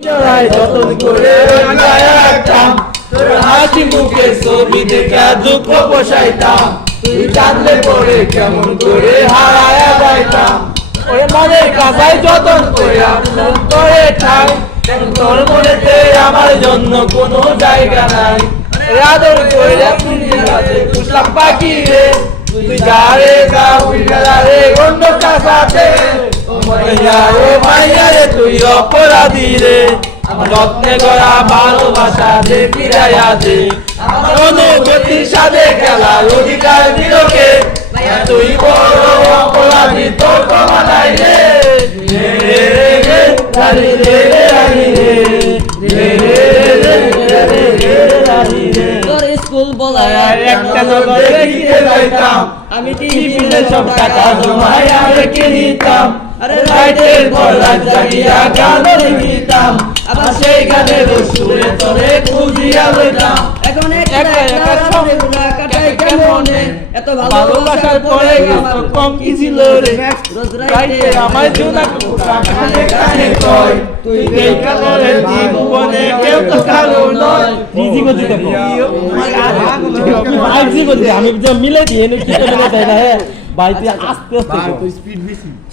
যতন করে রাখতাম তোর হাসি মুখে ছবি দেখা দুঃখ পোষাইতাম তুই জানলে পরে কেমন করে হারায়া যাইতাম ওরে মনের কাছাই যতন করে আপন করে ঠাই তোর মনেতে আমার জন্য কোনো জায়গা নাই আদর করে পুষলাম পাখি রে তুই যারে যা উইরা রে অন্য কাছাতে মাইয়া রে তুই অপরাধী রে যত্নে গড়া ভালোবাসা দে ফিরাইয়া দে অনুভূতির সাথে খেলার অধিকার দিলকে তুই বড় অপরাধী তোর ক্ষমা নাই রে স্কুল বলায় একটা নগরে রেখে যাইতাম আমি টিফিনে সব টাকা জমাইয়া রেখে দিতাম আরে রাইতের পর রাত জাগিয়া গান লিখিতাম আবার সেই গানের সুরে তোরে খুঁজিয়া লইতাম এখন একা একা কাটাই কেমনে এত ভালোবাসার পরে কম কি ছিল রে রাইতে আমার জোনা কানে কানে কই তুই এই কালের জীবনে কেউ তো কালো নয় রিজি গতি দেখো আইজি গতি আমি মিলে দিয়ে কি করে দেয় না ভাই তুই আস্তে আস্তে স্পিড বেশি